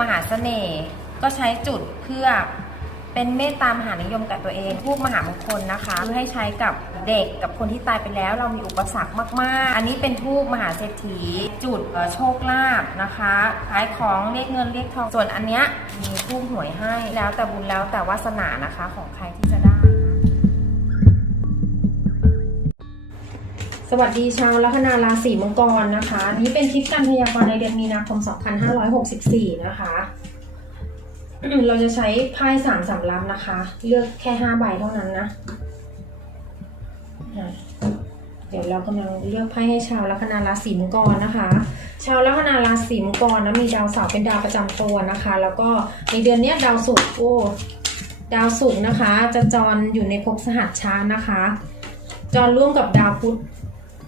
มหาเสน่ห์ก็ใช้จุดเพื่อเป็นเมตตามหานิยมกับตัวเองทูบมหามงคลนะคะคือให้ใช้กับเด็กกับคนที่ตายไปแล้ว เรามีอุปสรรคมาก ๆ อันนี้เป็นทูบมหาเศรษฐี จุดเออโชคลาภนะคะขายของเรียกเงินเรียกทองส่วนอันเนี้ยมีทูบหวยให้แล้วแต่บุญแล้วแต่วาสนานะคะของใครที่จะได้ สวัสดีชาวลัคนาราศีมังกรนะคะ นี้เป็นคลิปการพยากรณ์ในเดือนมีนาคม 2564 นะคะ เราจะใช้ไพ่สามสำรับนะคะ เลือกแค่5ใบเท่านั้นนะ เดี๋ยวเรากำลังเลือกไพ่ให้ชาวลัคนาราศีมังกรนะคะ ชาวลัคนาราศีมังกรนะมีดาวเสาร์เป็นดาวประจำตัวนะคะ แล้วก็ในเดือนนี้ดาวศุกร์โอ้ดาวศุกร์นะคะ จะจรอยู่ในภพสหัสช้านะคะ จรร่วมกับดาวพุธ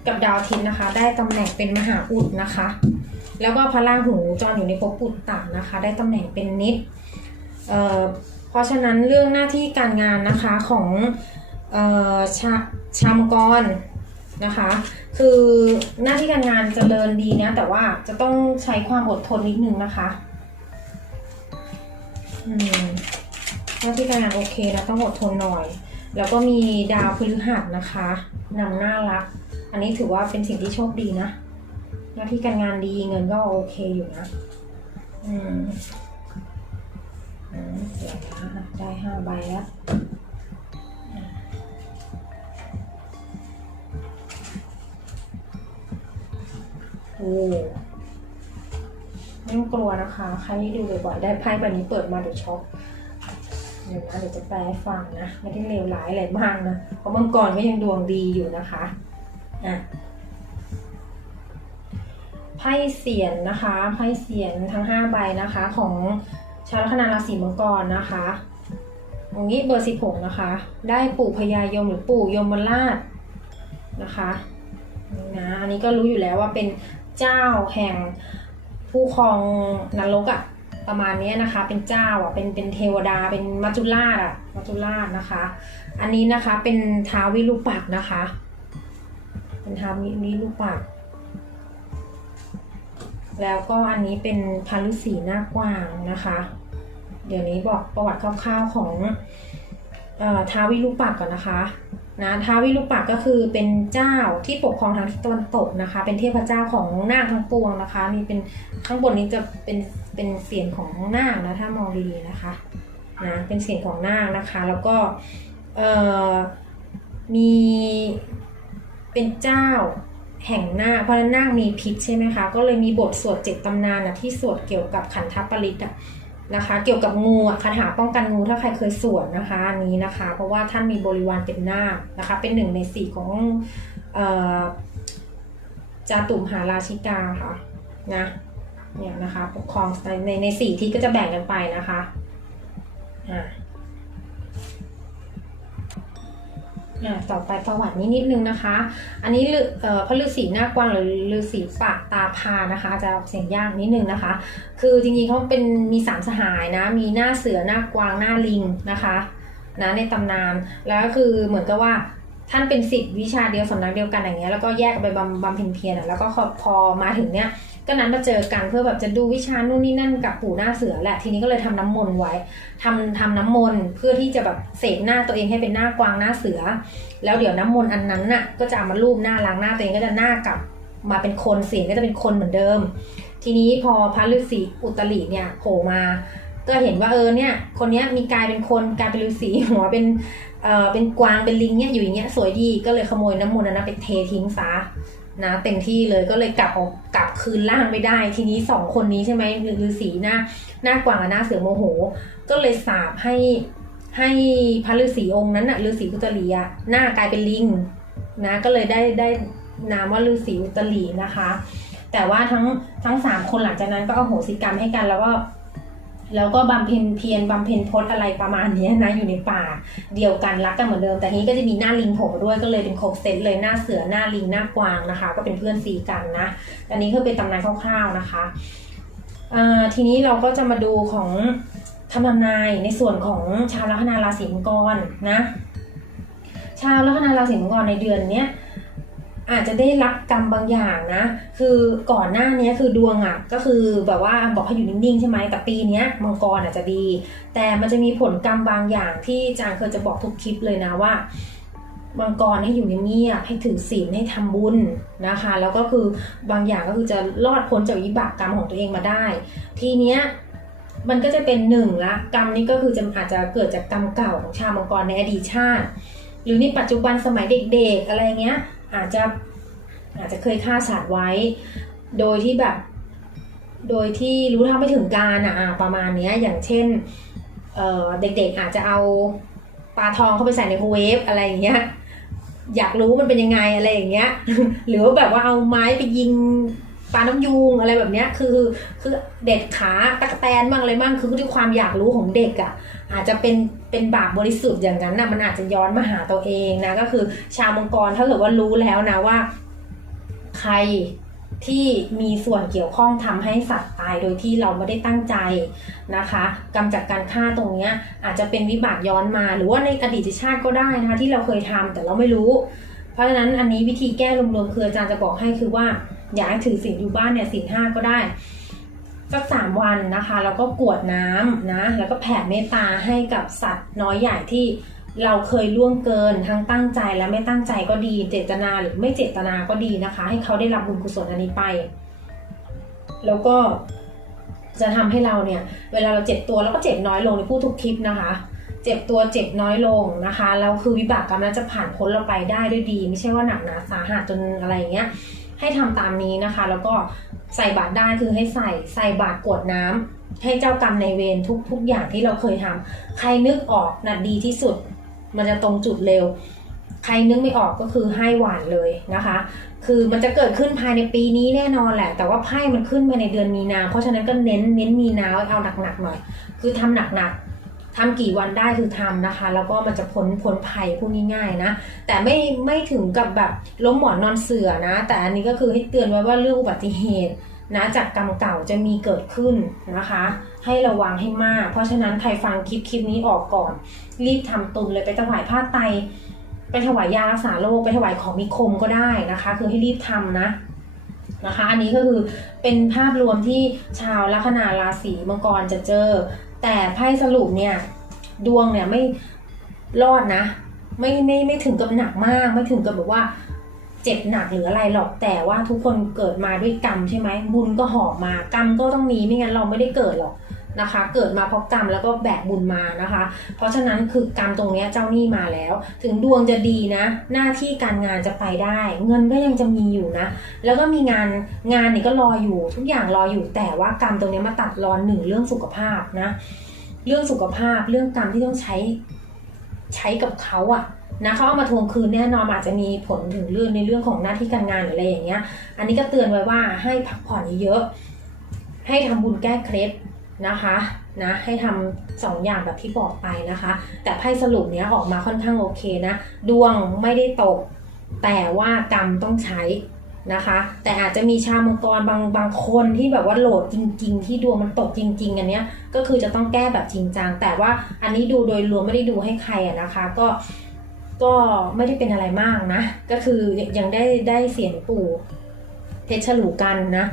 กับดาวอาทิตย์นะคะ ได้ตำแหน่งเป็นมหาอุดนะคะ แล้วก็พระราหูจรอยู่ในภพปุตตะนะคะ ได้ตำแหน่งเป็นนิดเเพราะฉะนั้นเรื่องหน้าที่การงานนะคะของออชาชามกรนะคะ คือหน้าที่การงานเจริญดีนะแต่ว่าจะต้องใช้ความอดทนนิดนึงนะคะหน้าที่การงานโอเคนะต้องอดทนหน่อย แล้วก็มีดาวพฤหัสนะคะนำหน้ารัก อันนี้ถือว่าเป็นสิ่งที่โชคดีนะ หน้าที่การงานดีเงินก็โอเคอยู่นะ อืมอืมเดี๋ยวนะได้ห้าใบแล้วโอ้ไม่ต้องกลัวนะคะ ใครที่ดูบ่อยๆได้ไพ่ใบนี้เปิดมาเดี๋ยวช็อกเดี๋ยวนะเดี๋ยวจะแปลให้ฟังนะ ไม่ได้เลวร้ายอะไรมากนะ เพราะมังกรก็ยังดวงดีอยู่นะคะ อะไพ่เสียนนะคะไพ่เสียนทั้งห้าใบนะคะของชาวลัคนาราศีมังกรนะคะตรงนี้เบอร์สิบหกนะคะ ได้ปู่พญายมหรือปู่ยมราชนะคะนี่นะอันนี้ก็รู้อยู่แล้วว่าเป็นเจ้าแห่งผู้ครองนรกอะประมาณนี้นะคะ เป็นเจ้าอะเป็นเป็นเทวดาเป็นมัจจุราชอะมัจจุราชนะคะ อันนี้นะคะเป็นท้าววิรูปักษ์นะคะ เป็นท้าววิรูปักแล้วก็อันนี้เป็นพารุสีหน้ากว้างนะคะ เดี๋ยวนี้บอกประวัติคร่าวๆของเอ่อท้าววิรูปักก่อนนะคะนะท้าววิรูปักก็คือเป็นเจ้าที่ปกครองทางทิศตะวันตกนะคะ เป็นเทพเจ้าของนาคทั้งปวงนะคะนี่เป็นข้างบนนี้จะเป็นเป็นเสียงของนาคนะถ้ามองดีๆนะคะนะเป็นเสียงของนาคนะคะ แล้วก็เอ่อมี เป็นเจ้าแห่งนาคเพราะนั้นนาคมีพิษใช่ไหมคะก็เลยมีบทสวดเจ็ดตำนานนะที่สวดเกี่ยวกับขันธปริตอะนะคะ เกี่ยวกับงูคาถาป้องกันงูถ้าใครเคยสวดนะคะอันนี้นะคะ เพราะว่าท่านมีบริวารเป็นนาคนะคะ เป็นหนึ่งในสี่ของอ่อจาตุมหาราชิกาค่ะนะเนี่ยนะคะปกครองในในในสี่ที่ก็จะแบ่งกันไปนะคะอ่า ต่อไปประวัตินี้นิดนึงนะคะ อันนี้ฤเอ่อพระฤาษีหน้ากวางหรือฤาษีปากตาพานะคะ จะออกเสียงยากนิดนึงนะคะ คือจริงๆเขาเป็นมีสามสหายนะ มีหน้าเสือหน้ากวางหน้าลิงนะคะนะในตำนาน แล้วก็คือเหมือนกับว่าท่านเป็นสิทธิ์วิชาเดียวสำนักเดียวกันอย่างเงี้ยแล้วก็แยกไปบำบำเพ็ญเพียรแล้วก็พอมาถึงเนี้ย ก็นั้นมาเจอกันเพื่อแบบจะดูวิชานู่นนี่นั่นกับปู่หน้าเสือแหละทีนี้ก็เลยทำน้ำมนต์ไว้ทำทำน้ำมนต์เพื่อที่จะแบบเสกหน้าตัวเองให้เป็นหน้ากวางหน้าเสือ แล้วเดี๋ยวน้ำมนต์อันนั้นน่ะก็จะเอามาลูบหน้าล้างหน้าตัวเองก็จะหน้ากลับมาเป็นคนเสียงก็จะเป็นคนเหมือนเดิม ทีนี้พอพระฤาษีอุตริเนี่ยโผล่มา ก็เห็นว่าเออเนี่ยคนนี้มีกายเป็นคนกายเป็นฤาษีหัวเป็นเอ่อเป็นกวางเป็นลิงเนี่ยอยู่อย่างเงี้ยสวยดีก็เลยขโมยน้ำมนต์อันนั้นไปเททิ้งซะ นะเต็มที่เลยก็เลยกลับออกกลับคืนร่างไม่ได้ ทีนี้สองคนนี้ใช่ไหมฤาษีหน้าหน้ากวางกับหน้าเสือโมโห ก็เลยสาบให้ให้พระฤาษีองค์นั้นน่ะฤาษีอุตริอะหน้ากลายเป็นลิงนะก็เลยได้ได้นามว่าฤาษีอุตรินะคะ แต่ว่าทั้งทั้งสามคนหลังจากนั้นก็เอาโหสิกรรมให้กันแล้วก็ แล้วก็บำเพ็ญเพียรบำเพ็ญพจน์อะไรประมาณนี้นะอยู่ในป่าเดียวกันรักกันเหมือนเดิม แต่นี้ก็จะมีหน้าลิงโผล่ด้วยก็เลยเป็นครบเซตเลยหน้าเสือหน้าลิงหน้ากวางนะคะ ก็เป็นเพื่อนซีกันนะอันนี้คือเป็นตำนานคร่าวๆนะคะทีนี้เราก็จะมาดูของคำทำนายในส่วนของชาวลัคนาราศีมังกรนะชาวลัคนาราศีมังกรในเดือนเนี้ย อาจจะได้รับกรรมบางอย่างนะ คือก่อนหน้านี้คือดวงอะ่ะก็คือแบบว่าบอกให้อยู่นิ่งๆใช่ไหมแต่ปีนี้มังกรอาจจะดี แต่มันจะมีผลกรรมบางอย่างที่อาจารย์เคยจะบอกทุกคลิปเลยนะว่ามังกรให้อยู่เงียบให้ถือศีลให้ทำบุญนะคะ แล้วก็คือบางอย่างก็คือจะรอดพ้นจากวิบากกรรมของตัวเองมาได้ ทีเนี้ยมันก็จะเป็นหนึ่งละกรรมนี้ก็คือจะอาจจะเกิดจากกรรมเก่าของชาวมังกรในอดีตชาติ หรือในปัจจุบันสมัยเด็กๆอะไรเงี้ย อาจจะอาจจะเคยฆ่าสัตว์ไว้ โดยที่แบบ โดยที่รู้เท่าไม่ถึงการอะประมาณเนี้ย อย่างเช่นเเด็กๆอาจจะเอาปลาทองเข้าไปใส่ในโครเวฟอะไรอย่างเงี้ยอยากรู้มันเป็นยังไงอะไรอย่างเงี้ย หรือว่าแบบว่าเอาไม้ไปยิง ปลาน้ำยูงอะไรแบบเนี้ยคือคือเด็ดขาตะกแตนบ้างอะไรบ้างคือด้วยความอยากรู้ของเด็กอะ่ะอาจจะเป็นเป็นบาปบริสุทธิ์อย่างนั้นนะมันอาจจะย้อนมาหาตัวเองนะก็คือชาวมังกรถ้าเกิดว่ารู้แล้วนะว่า ใครที่มีส่วนเกี่ยวข้องทำให้สัตว์ตายโดยที่เราไม่ได้ตั้งใจนะคะกรรมจากการฆ่าตรงเนี้ยอาจจะเป็นวิบากย้อนมา หรือว่าในอดีตชาติก็ได้นะคะที่เราเคยทำแต่เราไม่รู้ เพราะฉะนั้นอันนี้วิธีแก้รวมๆคืออาจารย์จะบอกให้คือว่า อยากให้ถือศีลอยู่บ้านเนี่ยศีลห้าก็ได้สักสามวันนะคะแล้วก็กวดน้ำนะแล้วก็แผ่เมตตาให้กับสัตว์น้อยใหญ่ที่เราเคยล่วงเกินทั้งตั้งใจและไม่ตั้งใจก็ดี เจตนาหรือไม่เจตนาก็ดีนะคะ ให้เขาได้รับบุญกุศลอันนี้ไป แล้วก็จะทำให้เราเนี่ย เวลาเราเจ็บตัวเราก็เจ็บน้อยลงในผู้ทุกคลิปนะคะ เจ็บตัวเจ็บน้อยลงนะคะแล้วคือวิบากกรรมนั้นจะผ่านพ้นเราไปได้ด้วยดี ไม่ใช่ว่าหนักหนาสาหัสจนอะไรอย่างเงี้ย ให้ทำตามนี้นะคะ แล้วก็ใส่บาตรได้คือให้ใส่ใส่บาตรกวดน้ำให้เจ้ากรรมในเวรทุกทุกอย่างที่เราเคยทำใครนึกออกน่ะดีที่สุด มันจะตรงจุดเร็ว ใครนึกไม่ออกก็คือให้หวานเลยนะคะ คือมันจะเกิดขึ้นภายในปีนี้แน่นอนแหละ แต่ว่าไพ่มันขึ้นมาในเดือนมีนา เพราะฉะนั้นก็เน้นเน้นมีนาเอาหนักๆหน่อย คือทำหนักๆ ทำกี่วันได้คือทำนะคะ แล้วก็มันจะพ้นพ้นภัยพูดง่ายๆนะ แต่ไม่ไม่ถึงกับแบบล้มหมอนนอนเสือนะ แต่อันนี้ก็คือให้เตือนไว้ว่าเรื่องอุบัติเหตุนะจากกรรมเก่าจะมีเกิดขึ้นนะคะ ให้ระวังให้มาก เพราะฉะนั้นใครฟังคลิปคลิปนี้ออกก่อน รีบทำตุนเลยไปถวายผ้าไต ไปถวายยารักษาโรคไปถวายของมีคมก็ได้นะคะ คือให้รีบทำนะนะคะ อันนี้ก็คือเป็นภาพรวมที่ชาวลัคนาราศีมังกรจะเจอ แต่ไพ่สรุปเนี่ย ดวงเนี่ยไม่รอดนะ ไม่ไม่ไม่ถึงกับหนักมาก ไม่ถึงกับแบบว่าเจ็บหนักหรืออะไรหรอกแต่ว่าทุกคนเกิดมาด้วยกรรมใช่ไหมบุญก็หอบมากรรมก็ต้องมีไม่งั้นเราไม่ได้เกิดหรอก นะคะ เกิดมาเพราะกรรมแล้วก็แบกบุญมานะคะ เพราะฉะนั้นคือกรรมตรงนี้เจ้าหนี้มาแล้ว ถึงดวงจะดีนะ หน้าที่การงานจะไปได้ เงินก็ยังจะมีอยู่นะ แล้วก็มีงานงานนี่ก็รออยู่ ทุกอย่างรออยู่แต่ว่ากรรมตรงนี้มาตัดรอนหนึ่งเรื่องสุขภาพนะ เรื่องสุขภาพเรื่องกรรมที่ต้องใช้ใช้กับเขาอะนะเขาเอามาทวงคืนแน่นอนอาจจะมีผลถึงเรื่องในเรื่องของหน้าที่การงานหรืออะไรอย่างเงี้ย อันนี้ก็เตือนไว้ว่าให้พักผ่อนเยอะๆให้ทำบุญแก้เคล็ด นะคะนะให้ทำสองอย่างแบบที่บอกไปนะคะ แต่ไพ่สรุปเนี้ยออกมาค่อนข้างโอเคนะ ดวงไม่ได้ตก แต่ว่ากรรมต้องใช้นะคะ แต่อาจจะมีชาวมังกรบางบางคนที่แบบว่าโหลดจริง ๆ ที่ดวงมันตกจริง ๆ อันเนี้ยก็คือจะต้องแก้แบบจริงจังแต่ว่าอันนี้ดูโดยรวมไม่ได้ดูให้ใครอะนะคะ ก็ก็ไม่ได้เป็นอะไรมากนะ ก็คือยังได้ได้เสียงปู่ เพชรฉลูกันนะ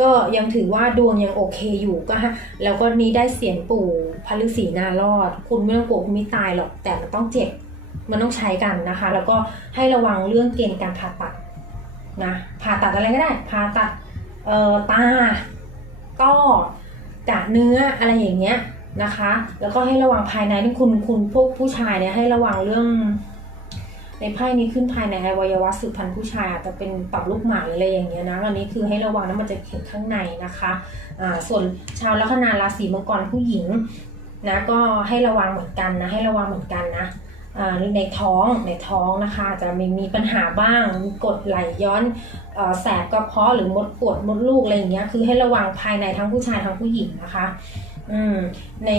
ก็ยังถือว่าดวงยังโอเคอยู่ก็ฮะแล้วก็นี้ได้เสียงปู่พระฤาษีนารอด คุณไม่ต้องกลัวคุณไม่ตายหรอกแต่มันต้องเจ็บมันต้องใช้กันนะคะ แล้วก็ให้ระวังเรื่องเกณฑ์การผ่าตัดนะผ่าตัดอะไรก็ได้ผ่าตัดเอ่อตาก็กะเนื้ออะไรอย่างเงี้ยนะคะ แล้วก็ให้ระวังภายในที่คุณคุณพวกผู้ชายเนี่ยให้ระวังเรื่อง ในไพ่นี้ขึ้นภายในอวัยวะสืบพันธุ์ผู้ชายอาจจะเป็นตับลูกหมากอะไรอย่างเงี้ยนะอันนี้คือให้ระวังนะมันจะเห็นข้างในนะคะอ่าส่วนชาวลัคนาราศีมังกรผู้หญิงนะก็ให้ระวังเหมือนกันนะให้ระวังเหมือนกันนะอ่าในท้องในท้องนะคะอาจจะมีมีปัญหาบ้างมีกดไหลย้อนอแสบกระเพาะหรือมดปวดมดลูกอะไรอย่างเงี้ยคือให้ระวังภายในทั้งผู้ชายทั้งผู้หญิงนะคะ อืมใน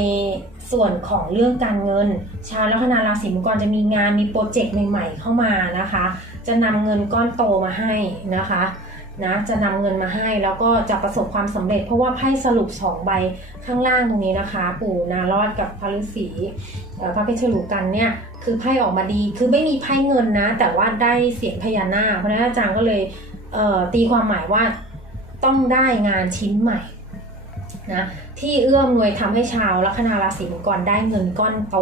ส่วนของเรื่องการเงิน ชาวลัคนาราศีมังกรจะมีงานมีโปรเจกต์ใหม่ๆเข้ามานะคะ จะนำเงินก้อนโตมาให้นะคะนะจะนำเงินมาให้แล้วก็จะประสบความสำเร็จ เพราะว่าไพ่สรุปสองใบข้างล่างตรงนี้นะคะ ปู่นารอดกับพระฤาษีพระเพชรฉลูกันเนี่ยคือไพ่ออกมาดีคือไม่มีไพ่เงินนะ แต่ว่าได้เสียงพญานาคเพราะนั้นอาจารย์ก็เลยเตีความหมายว่าต้องได้งานชิ้นใหม่ นะที่เอื้อมหน่วยทำให้ชาวลัคนาราศีมังกรได้เงินก้อนโต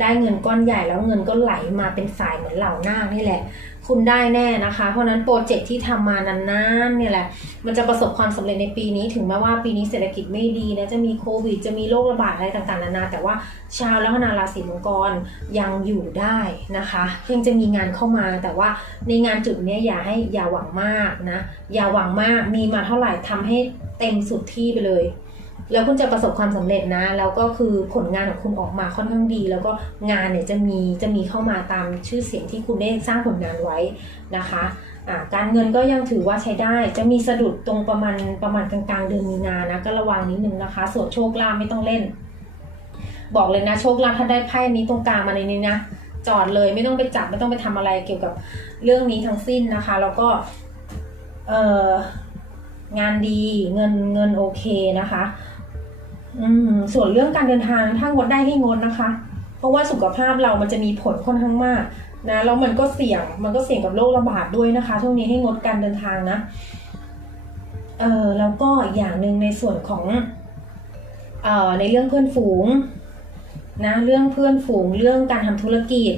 ได้เงินก้อนใหญ่แล้วเงินก็ไหลมาเป็นสายเหมือนเหล่านาคนี่แหละ คุณได้แน่นะคะ เพราะนั้นโปรเจกต์ที่ทำมานานๆเนี่ยแหละ มันจะประสบความสำเร็จในปีนี้ถึงแม้ว่าปีนี้เศรษฐกิจไม่ดีนะจะมีโควิด จะมีโรคระบาดอะไรต่างๆนานาแต่ว่าชาวลัคนาราศีมังกรยังอยู่ได้นะคะยังจะมีงานเข้ามาแต่ว่าในงานจุดนี้อย่าให้อย่าหวังมากนะอย่าหวังมากมีมาเท่าไหร่ทำให้ เต็มสุดที่ไปเลย แล้วคุณจะประสบความสำเร็จนะ แล้วก็คือผลงานของคุณออกมาค่อนข้างดี แล้วก็งานเนี่ยจะมีจะมีเข้ามาตามชื่อเสียงที่คุณได้สร้างผลงานไว้นะคะการเงินก็ยังถือว่าใช้ได้ จะมีสะดุดตรงประมาณประมาณกลางๆเดือนมีนานะก็ระวังนิดนึงนะคะ ส่วนโชคลาภไม่ต้องเล่น บอกเลยนะโชคลาภถ้าได้ไพ่นี้ตรงกลางมาในนี้นะจอดเลยไม่ต้องไปจับไม่ต้องไปทำอะไรเกี่ยวกับเรื่องนี้ทั้งสิ้นนะคะ แล้วก็เออ งานดีเงินเงินโอเคนะคะ อืมส่วนเรื่องการเดินทางถ้างดได้ให้งดนะคะ เพราะว่าสุขภาพเรามันจะมีผลค่อนข้างมากนะแล้วมันก็เสี่ยงมันก็เสี่ยงกับโรคระบาดด้วยนะคะช่วงนี้ให้งดการเดินทางนะเออแล้วก็อีกอย่างหนึ่งในส่วนของเอ่อในเรื่องเพื่อนฝูงนะเรื่องเพื่อนฝูงเรื่องการทำธุรกิจ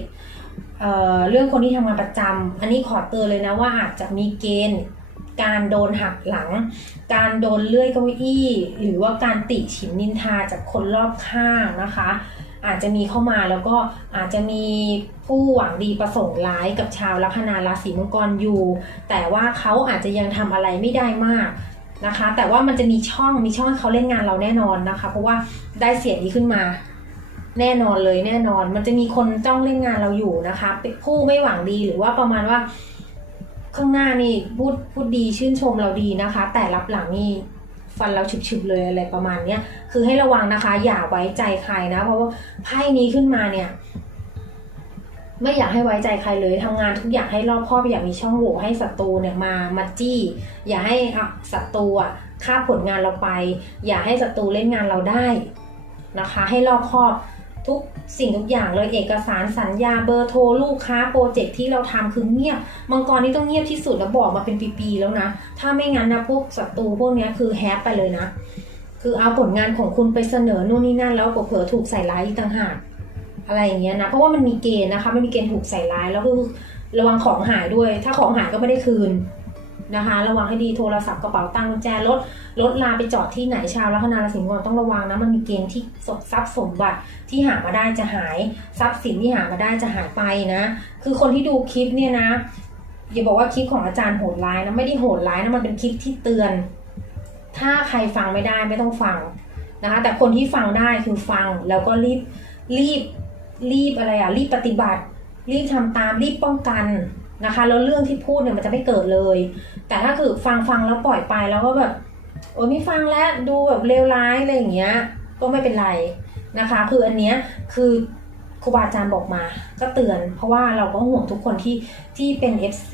เอ่อเรื่องคนที่ทำงานประจำอันนี้ขอเตือนเลยนะว่าอาจจะมีเกณฑ์ การโดนหักหลัง การโดนเลื่อยเก้าอี้ หรือว่าการติฉินนินทาจากคนรอบข้างนะคะ อาจจะมีเข้ามาแล้วก็อาจจะมีผู้หวังดีประสงค์ร้ายกับชาวลัคนาราศีมังกรอยู่ แต่ว่าเขาอาจจะยังทำอะไรไม่ได้มากนะคะ แต่ว่ามันจะมีช่องมีช่องให้เขาเล่นงานเราแน่นอนนะคะ เพราะว่าได้เสียงนี้ขึ้นมาแน่นอนเลยแน่นอนมันจะมีคนจ้องเล่นงานเราอยู่นะคะผู้ไม่หวังดีหรือว่าประมาณว่า ข้างหน้านี่พูดพูดดีชื่นชมเราดีนะคะ แต่รับหลังนี่ฟันเราฉึบๆเลยอะไรประมาณเนี้ยคือให้ระวังนะคะ อย่าไว้ใจใครนะ เพราะว่าไพ่นี้ขึ้นมาเนี่ย ไม่อยากให้ไว้ใจใครเลยทำงานทุกอย่างให้รอบคอบอย่ามีช่องโหว่ให้ศัตรูเนี่ยมามาจี้ อย่าให้อะศัตรูอะฆ่าผลงานเราไป อย่าให้ศัตรูเล่นงานเราได้นะคะ ให้รอบคอบ ทุกสิ่งทุกอย่างเลยเอกสารสัญญาเบอร์โทรลูกค้าโปรเจกต์ที่เราทำคือเงียบมังกรนี่ต้องเงียบที่สุดแล้วบอกมาเป็นปีๆแล้วนะ ถ้าไม่งั้นนะพวกศัตรูพวกนี้คือแฮปไปเลยนะ คือเอาผลงานของคุณไปเสนอนู่นนี่นั่นแล้วเผลอถูกใส่ร้ายต่างหากอะไรอย่างเงี้ยนะเพราะว่ามันมีเกณฑ์นะคะไม่มีเกณฑ์ถูกใส่ร้ายแล้วคือระวังของหายด้วย ถ้าของหายก็ไม่ได้คืน นะคะ ระวังให้ดีโทรศัพท์กระเป๋าตังค์กุญแจรถรถลาไปจอดที่ไหนชาวลัคนาราศีมังกรต้องระวังนะมันมีเกณฑ์ที่ทรัพย์สมบัติที่หามาได้จะหายทรัพย์สินที่หามาได้จะหายไปนะ คือคนที่ดูคลิปเนี่ยนะอย่าบอกว่าคลิปของอาจารย์โหดร้ายนะไม่ได้โหดร้ายนะมันเป็นคลิปที่เตือน ถ้าใครฟังไม่ได้ไม่ต้องฟังนะคะ แต่คนที่ฟังได้คือฟังแล้วก็รีบรีบรีบอะไรอะรีบปฏิบัติ รีบทำตามรีบป้องกัน นะคะ แล้วเรื่องที่พูดเนี่ยมันจะไม่เกิดเลย แต่ถ้าคือฟังฟังแล้วปล่อยไปแล้วก็แบบโอ้ยไม่ฟังแล้วดูแบบเลวร้ายอะไรอย่างเงี้ย ก็ไม่เป็นไรนะคะ คืออันเนี้ยคือครูบาอาจารย์บอกมา ก็เตือน เพราะว่าเราก็ห่วงทุกคนที่ที่เป็น FC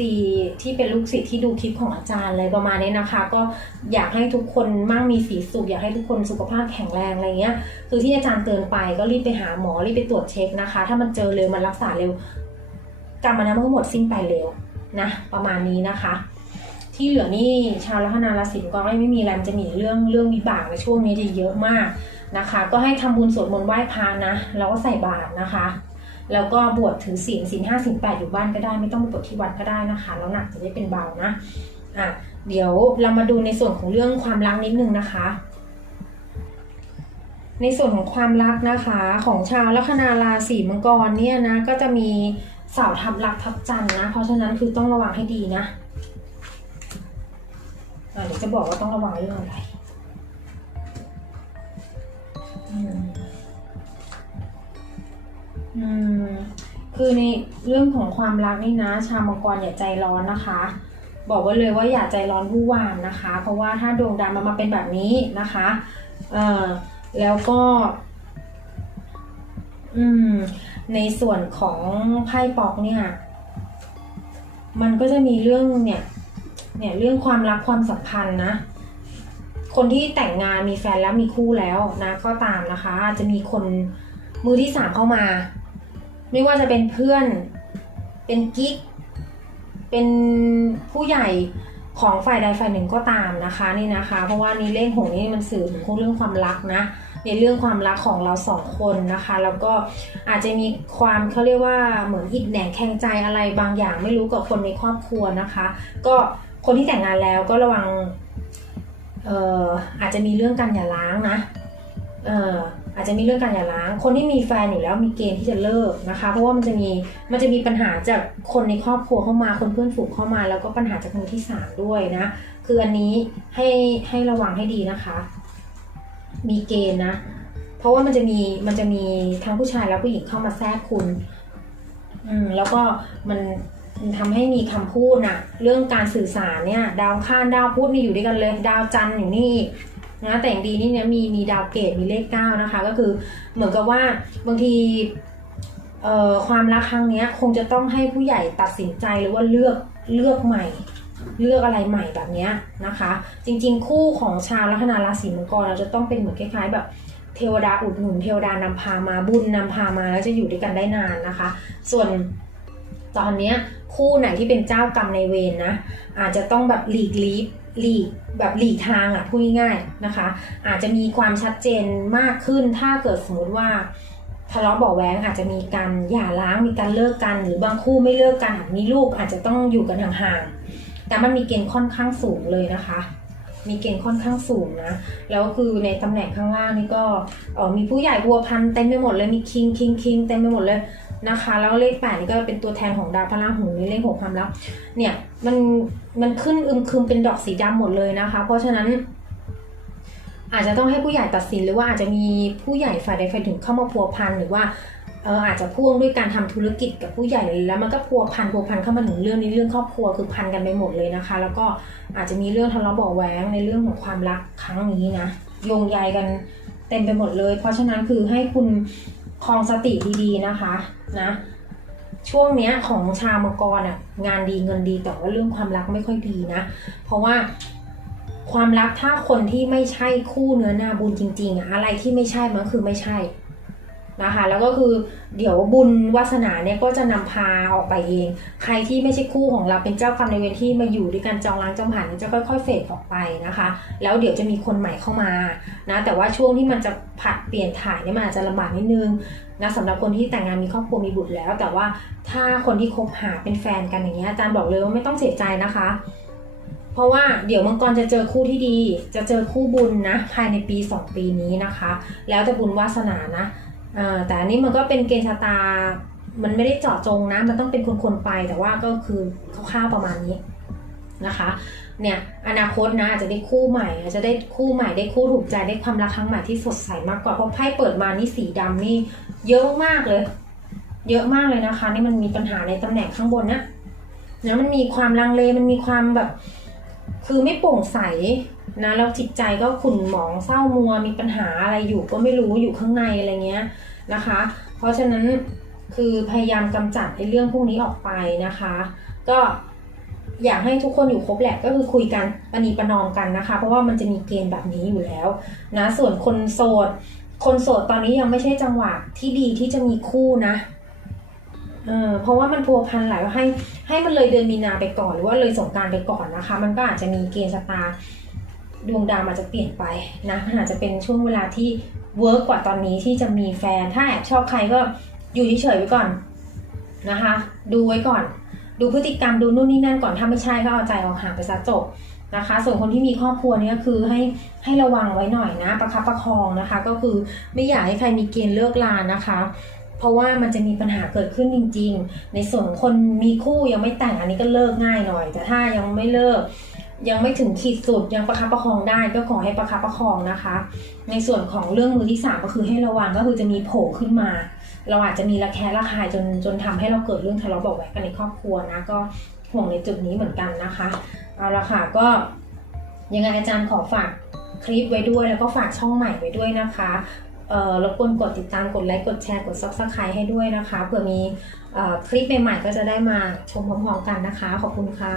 ที่เป็นลูกศิษย์ที่ดูคลิปของอาจารย์อะไรประมาณนี้นะคะ ก็อยากให้ทุกคนมั่งมีสีสุขอยากให้ทุกคนสุขภาพแข็งแรงอะไรเงี้ยคือที่อาจารย์เตือนไปก็รีบไปหาหมอรีบไปตรวจเช็คนะคะ ถ้ามันเจอเร็วมันรักษาเร็ว กรรมมันนั้นมันก็หมดสิ้นไปเร็วนะประมาณนี้นะคะ ที่เหลือนี่ชาวลัคนาราศีก็ไม่มีอะไรมันจะมีเรื่องเรื่องวิบากในช่วงนี้จะเยอะมากนะคะ ก็ให้ทำบุญสวดมนต์ไหว้พระนะแล้วก็ใส่บาตรนะคะ แล้วก็บวชถือศีลศีลห้าศีลแปดอยู่บ้านก็ได้ไม่ต้องไปบวชที่วัดก็ได้นะคะ แล้วหนักจะได้เป็นเบานะอะเดี๋ยวเรามาดูในส่วนของเรื่องความรักนิดนึงนะคะในส่วนของความรักนะคะของชาวลัคนาราศีมังกรเนี่ยนะก็จะมี สาวทับลักทับจันนะ เพราะฉะนั้นคือต้องระวังให้ดีนะเดี๋ยวจะบอกว่าต้องระวังเรื่องอะไรอืมอืมคือในเรื่องของความรักนี่นะ ชาวมังกรอย่าใจร้อนนะคะ บอกไว้เลยว่าอย่าใจร้อนผู้วามนะคะ เพราะว่าถ้าดวงดาวมันมาเป็นแบบนี้นะคะเอ่อแล้วก็ อืม ในส่วนของไพ่ปอกเนี่ย มันก็จะมีเรื่องเนี่ย เนี่ยเรื่องความรักความสัมพันธ์นะ คนที่แต่งงานมีแฟนแล้วมีคู่แล้วนะก็ตามนะคะอาจจะมีคนมือที่สามเข้ามา ไม่ว่าจะเป็นเพื่อน เป็นกิ๊ก เป็นผู้ใหญ่ของฝ่ายใดฝ่ายหนึ่งก็ตามนะคะนี่นะคะ เพราะว่านี่เลขหงนี่มันสื่อถึงเรื่องความรักนะ ในเรื่องความรักของเราสองคนนะคะ แล้วก็อาจจะมีความเขาเรียกว่าเหมือนอิดแหนงแข่งใจอะไรบางอย่างไม่รู้กับคนในครอบครัวนะคะ ก็คนที่แต่งงานแล้วก็ระวังเอ่ออาจจะมีเรื่องการหย่าร้างนะเอ่ออาจจะมีเรื่องการหย่าร้าง คนที่มีแฟนอยู่แล้วมีเกณฑ์ที่จะเลิกนะคะ เพราะว่ามันจะมีมันจะมีปัญหาจากคนในครอบครัวเข้ามา คนเพื่อนฝูงเข้ามา แล้วก็ปัญหาจากมือที่สามด้วยนะ คืออันนี้ให้ให้ระวังให้ดีนะคะ มีเกณฑ์นะ เพราะว่ามันจะมีมันจะมีทั้งผู้ชายและผู้หญิงเข้ามาแทรกคุณ อืมแล้วก็มันมันทำให้มีคำพูดน่ะเรื่องการสื่อสารเนี่ย ดาวข้านดาวพุธนี่อยู่ด้วยกันเลย ดาวจันทร์อยู่นี่นะแต่อย่างดีนี่เนี่ยมีมีดาวเกตมีเลขเก้านะคะ ก็คือเหมือนกับว่าบางทีเอ่อความรักครั้งเนี้ยคงจะต้องให้ผู้ใหญ่ตัดสินใจหรือว่าเลือกเลือกใหม่ เลือกอะไรใหม่แบบนี้นะคะ จริง ๆ คู่ของชาวลัคนาราศีมังกรเราจะต้องเป็นเหมือนคล้าย ๆ แบบเทวดาอุดหนุนเทวดานำพามาบุญนำพามาแล้วจะอยู่ด้วยกันได้นานนะคะ ส่วนตอนนี้คู่ไหนที่เป็นเจ้ากรรมในเวรนะอาจจะต้องแบบหลีกลีฟหลีกแบบหลีกทางอะพูดง่ายๆนะคะ อาจจะมีความชัดเจนมากขึ้นถ้าเกิดสมมติว่าทะเลาะเบาะแว้งอาจจะมีการหย่าร้างมีการเลิกกัน หรือบางคู่ไม่เลิกกันมีลูกอาจจะต้องอยู่กันห่างๆ แต่มันมีเกณฑ์ค่อนข้างสูงเลยนะคะ มีเกณฑ์ค่อนข้างสูงนะ แล้วคือในตำแหน่งข้างล่างนี่ก็มีผู้ใหญ่บัวพันเต็มไปหมดเลย มีคิงคิงคิงเต็มไปหมดเลยนะคะ แล้วเลขแปดนี่ก็เป็นตัวแทนของดาวพระราหูในเลขหกความรักเนี่ยมันมันขึ้นอึมครึมเป็นดอกสีดำหมดเลยนะคะ เพราะฉะนั้น อาจจะต้องให้ผู้ใหญ่ตัดสินหรือว่าอาจจะมีผู้ใหญ่ฝ่ายใดฝ่ายหนึ่งเข้ามาพัวพันหรือว่า เอออาจจะพ่วงด้วยการทำธุรกิจกับผู้ใหญ่แล้วมันก็พัวพันพัวพันเข้ามาถึงเรื่องในเรื่องครอบครัวคือพันกันไปหมดเลยนะคะ แล้วก็อาจจะมีเรื่องทะเลาะเบาะแว้งในเรื่องของความรักครั้งนี้นะโยงใยกันเต็มไปหมดเลย เพราะฉะนั้นคือให้คุณคลองสติดีๆนะคะนะช่วงเนี้ยของชาวมังกรอะงานดีเงินดีแต่ว่าเรื่องความรักไม่ค่อยดีนะ เพราะว่าความรักถ้าคนที่ไม่ใช่คู่เนื้อนาบุญจริงๆอะอะไรที่ไม่ใช่มันคือไม่ใช่ นะคะ แล้วก็คือเดี๋ยวบุญวาสนาเนี่ยก็จะนำพาออกไปเอง ใครที่ไม่ใช่คู่ของเราเป็นเจ้ากรรมในเวรที่มาอยู่ด้วยกันจองล้างจองผ่านจะค่อยๆเฟดออกไปนะคะ แล้วเดี๋ยวจะมีคนใหม่เข้ามานะแต่ว่าช่วงที่มันจะผัดเปลี่ยนถ่ายเนี่ยมันอาจจะลำบากนิดนึงนะสำหรับคนที่แต่งงานมีครอบครัวมีบุตรแล้ว แต่ว่าถ้าคนที่คบหาเป็นแฟนกันอย่างเงี้ยอาจารย์บอกเลยว่าไม่ต้องเสียใจนะคะเพราะว่าเดี๋ยวมังกรจะเจอคู่ที่ดี จะเจอคู่บุญนะ ภายในปี 2 ปีนี้นะคะ แล้วแต่บุญวาสนานะ แต่อันนี้มันก็เป็นเกณฑ์ชะตา มันไม่ได้เจาะจงนะ มันต้องเป็นคนๆไป แต่ว่าก็คือคร่าวๆประมาณนี้นะคะ เนี่ยอนาคตนะอาจจะได้คู่ใหม่อาจจะได้คู่ใหม่ได้คู่ถูกใจได้ความรักครั้งใหม่ที่สดใสมากกว่าเพราะไพ่เปิดมานี่สีดำนี่เยอะมากเลย เยอะมากเลยนะคะ นี่มันมีปัญหาในตำแหน่งข้างบนนะนะมันมีความลังเลมันมีความแบบ คือไม่โปร่งใส นะแล้วจิตใจก็ขุ่นหมองเศร้ามัวมีปัญหาอะไรอยู่ก็ไม่รู้อยู่ข้างในอะไรเงี้ยนะคะ เพราะฉะนั้นคือพยายามกำจัดไอ้เรื่องพวกนี้ออกไปนะคะ ก็อยากให้ทุกคนอยู่ครบแหละก็คือคุยกันปณีประนอมกันนะคะ เพราะว่ามันจะมีเกณฑ์แบบนี้อยู่แล้วนะส่วนคนโสด คนโสดตอนนี้ยังไม่ใช่จังหวะที่ดีที่จะมีคู่นะเออเพราะว่ามันพัวพันหลายว่าให้ให้มันเลยเดือนมีนาไปก่อน หรือว่าเลยสงการไปก่อนนะคะ มันก็อาจจะมีเกณฑ์ชะตา ดวงดาวอาจจะเปลี่ยนไปนะมันอาจจะเป็นช่วงเวลาที่เวิร์กกว่าตอนนี้ที่จะมีแฟน ถ้าแอบชอบใครก็อยู่เฉยๆไว้ก่อนนะคะ ดูไว้ก่อน ดูพฤติกรรมดูนู่นนี่นั่นก่อนถ้าไม่ใช่ก็เอาใจออกห่างไปซะจบนะคะ ส่วนคนที่มีครอบครัวเนี่ยคือให้ให้ระวังไว้หน่อยนะ ประคับประคองนะคะ ก็คือไม่อยากให้ใครมีเกณฑ์เลิกลานะคะ เพราะว่ามันจะมีปัญหาเกิดขึ้นจริง ๆ ในส่วนคนมีคู่ยังไม่แต่งอันนี้ก็เลิกง่ายหน่อย แต่ถ้ายังไม่เลิก ยังไม่ถึงขีดสุดยังประคับประคองได้ก็ขอให้ประคับประคองนะคะ ในส่วนของเรื่องมือที่สามก็คือให้ระวังก็คือจะมีโผล่ขึ้นมา เราอาจจะมีระแคะระคายจนจนทำให้เราเกิดเรื่องทะเลาะเบาะแว้งกันในครอบครัวนะก็ห่วงในจุดนี้เหมือนกันนะคะเอาละค่ะก็ยังไงอาจารย์ขอฝากคลิปไว้ด้วยแล้วก็ฝากช่องใหม่ไว้ด้วยนะคะเออรบกวนกดติดตามกดไลค์กดแชร์กด subscribe ให้ด้วยนะคะเผื่อมีคลิปใหม่ๆก็จะได้มาชมพร้อมๆกันนะคะ ขอบคุณค่ะ